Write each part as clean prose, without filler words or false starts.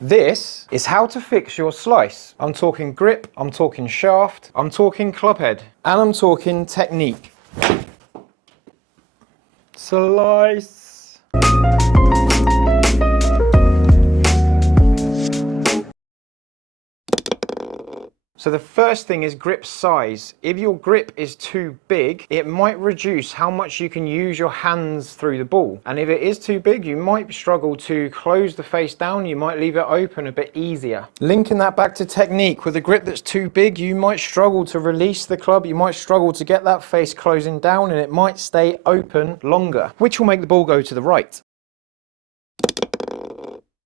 This is how to fix your slice. I'm talking grip, I'm talking shaft, I'm talking club head, and I'm talking technique. Slice. So the first thing is grip size. If your grip is too big, it might reduce how much you can use your hands through the ball. And if it is too big, you might struggle to close the face down. You might leave it open a bit easier. Linking that back to technique, with a grip that's too big, you might struggle to release the club. You might struggle to get that face closing down, and it might stay open longer, which will make the ball go to the right.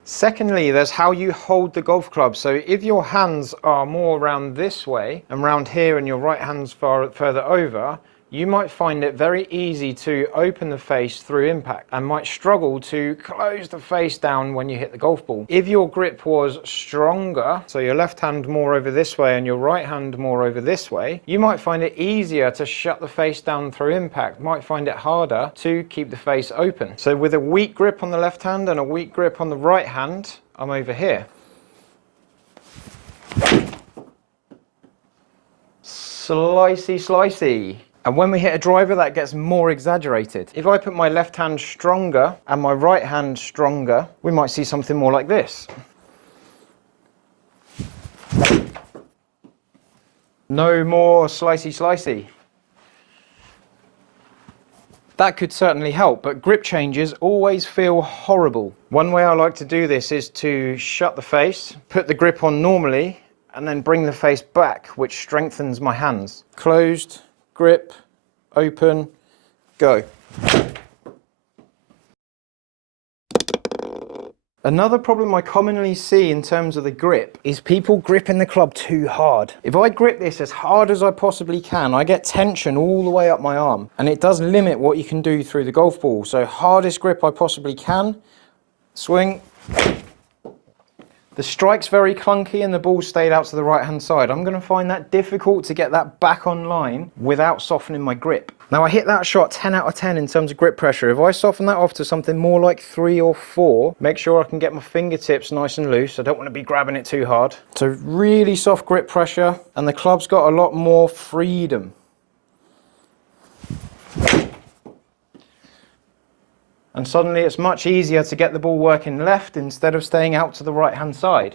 Secondly, there's how you hold the golf club. So if your hands are more around this way and round here and your right hand's further over, you might find it very easy to open the face through impact and might struggle to close the face down when you hit the golf ball. If your grip was stronger, so your left hand more over this way and your right hand more over this way, you might find it easier to shut the face down through impact, might find it harder to keep the face open. So with a weak grip on the left hand and a weak grip on the right hand, I'm over here. Slicey, slicey. And when we hit a driver, that gets more exaggerated. If I put my left hand stronger and my right hand stronger, we might see something more like this. No more slicey slicey. That could certainly help, but grip changes always feel horrible. One way I like to do this is to shut the face, put the grip on normally, and then bring the face back, which strengthens my hands. Closed. Grip, open, go. Another problem I commonly see in terms of the grip is people gripping the club too hard. If I grip this as hard as I possibly can, I get tension all the way up my arm, and it does limit what you can do through the golf ball. So hardest grip I possibly can, swing. The strike's very clunky and the ball stayed out to the right hand side. I'm going to find that difficult to get that back on line without softening my grip. Now I hit that shot 10 out of 10 in terms of grip pressure. If I soften that off to something more like 3 or 4, make sure I can get my fingertips nice and loose. I don't want to be grabbing it too hard. So really soft grip pressure, and the club's got a lot more freedom. And suddenly it's much easier to get the ball working left instead of staying out to the right hand side.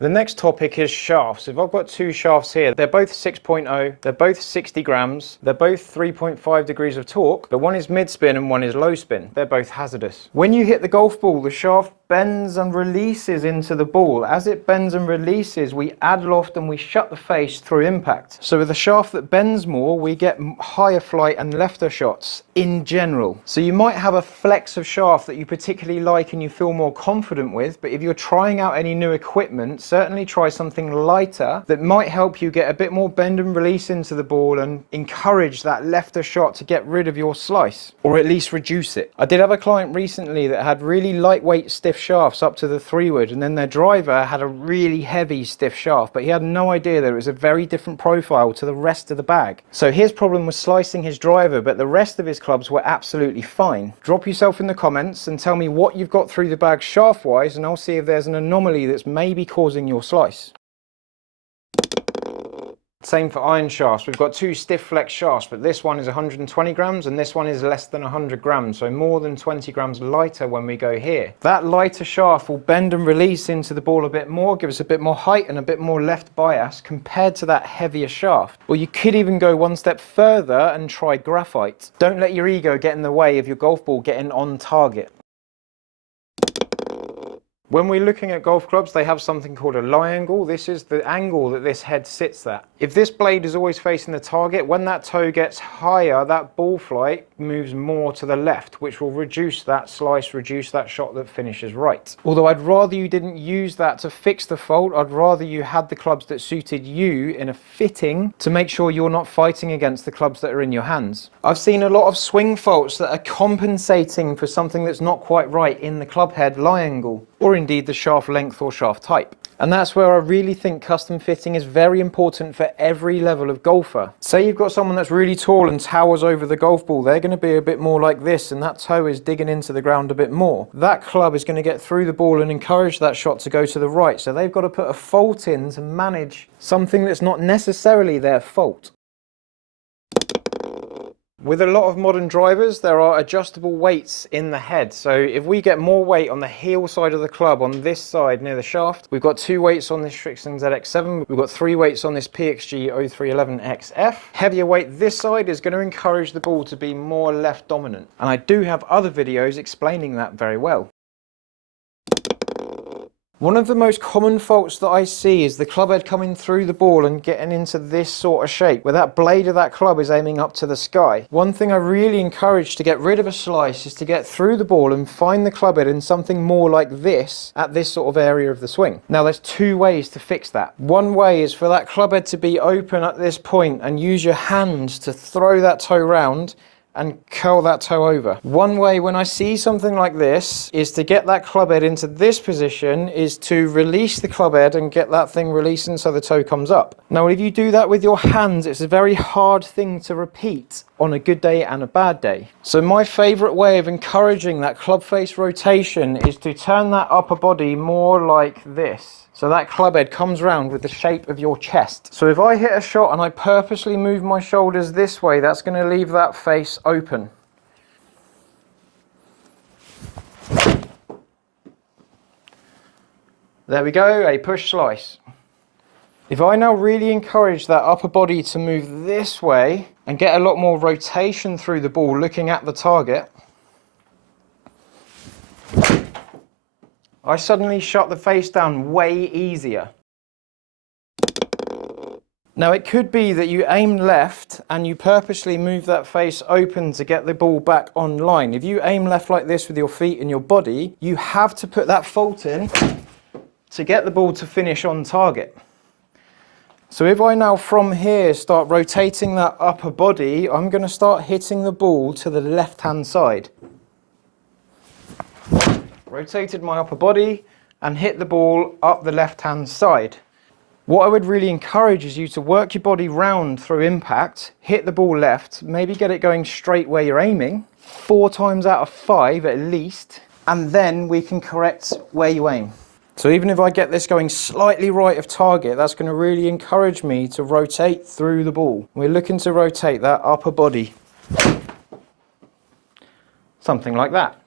The next topic is shafts. If I've got two shafts here, they're both 6.0, they're both 60 grams, they're both 3.5 degrees of torque, but one is mid spin and one is low spin. They're both hazardous. When you hit the golf ball, the shaft bends and releases into the ball. As it bends and releases, we add loft and we shut the face through impact. So with a shaft that bends more, we get higher flight and lefter shots in general. So you might have a flex of shaft that you particularly like and you feel more confident with, but if you're trying out any new equipment, certainly try something lighter that might help you get a bit more bend and release into the ball and encourage that lefter shot to get rid of your slice, or at least reduce it. I did have a client recently that had really lightweight stiff shafts up to the 3-wood, and then their driver had a really heavy stiff shaft, but he had no idea that it was a very different profile to the rest of the bag. So his problem was slicing his driver, but the rest of his clubs were absolutely fine. Drop yourself in the comments and tell me what you've got through the bag shaft wise, and I'll see if there's an anomaly that's maybe causing your slice. Same for iron shafts. We've got two stiff flex shafts, but this one is 120 grams and this one is less than 100 grams, so more than 20 grams lighter when we go here. That lighter shaft will bend and release into the ball a bit more, give us a bit more height and a bit more left bias compared to that heavier shaft. Or you could even go one step further and try graphite. Don't let your ego get in the way of your golf ball getting on target. When we're looking at golf clubs, they have something called a lie angle. This is the angle that this head sits at. If this blade is always facing the target, when that toe gets higher, that ball flight moves more to the left, which will reduce that slice, reduce that shot that finishes right. Although I'd rather you didn't use that to fix the fault, I'd rather you had the clubs that suited you in a fitting to make sure you're not fighting against the clubs that are in your hands. I've seen a lot of swing faults that are compensating for something that's not quite right in the club head lie angle. or indeed the shaft length or shaft type. And that's where I really think custom fitting is very important for every level of golfer. Say you've got someone that's really tall and towers over the golf ball, they're going to be a bit more like this, and that toe is digging into the ground a bit more. That club is going to get through the ball and encourage that shot to go to the right, so they've got to put a fault in to manage something that's not necessarily their fault. With a lot of modern drivers, there are adjustable weights in the head. So if we get more weight on the heel side of the club on this side near the shaft, we've got 2 weights on this Strixon ZX7, we've got 3 weights on this PXG 0311XF. Heavier weight this side is going to encourage the ball to be more left dominant. And I do have other videos explaining that very well. One of the most common faults that I see is the club head coming through the ball and getting into this sort of shape, where that blade of that club is aiming up to the sky. One thing I really encourage to get rid of a slice is to get through the ball and find the club head in something more like this, at this sort of area of the swing. Now there's 2 ways to fix that. One way is for that club head to be open at this point and use your hands to throw that toe round and curl that toe over. One way when I see something like this is to get that club head into this position is to release the club head and get that thing releasing so the toe comes up. Now if you do that with your hands, it's a very hard thing to repeat on a good day and a bad day. So my favorite way of encouraging that club face rotation is to turn that upper body more like this. So that club head comes round with the shape of your chest. So if I hit a shot and I purposely move my shoulders this way, that's going to leave that face open. There we go, a push slice. If I now really encourage that upper body to move this way and get a lot more rotation through the ball looking at the target, I suddenly shut the face down way easier. Now it could be that you aim left and you purposely move that face open to get the ball back online. If you aim left like this with your feet and your body, you have to put that fault in to get the ball to finish on target. So if I now from here start rotating that upper body, I'm going to start hitting the ball to the left-hand side. Rotated my upper body and hit the ball up the left-hand side. What I would really encourage is you to work your body round through impact, hit the ball left, maybe get it going straight where you're aiming, 4 times out of 5 at least, and then we can correct where you aim. So even if I get this going slightly right of target, that's going to really encourage me to rotate through the ball. We're looking to rotate that upper body. Something like that.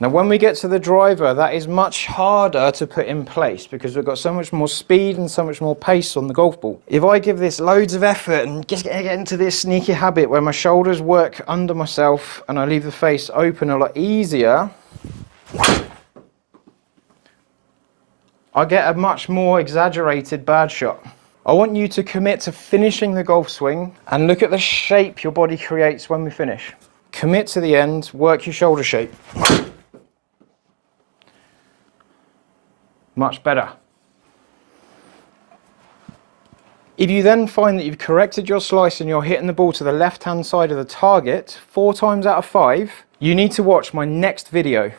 Now when we get to the driver, that is much harder to put in place because we've got so much more speed and so much more pace on the golf ball. If I give this loads of effort and get into this sneaky habit where my shoulders work under myself and I leave the face open a lot easier, I get a much more exaggerated bad shot. I want you to commit to finishing the golf swing and look at the shape your body creates when we finish. Commit to the end, work your shoulder shape. Much better. If you then find that you've corrected your slice and you're hitting the ball to the left-hand side of the target 4 times out of 5, you need to watch my next video.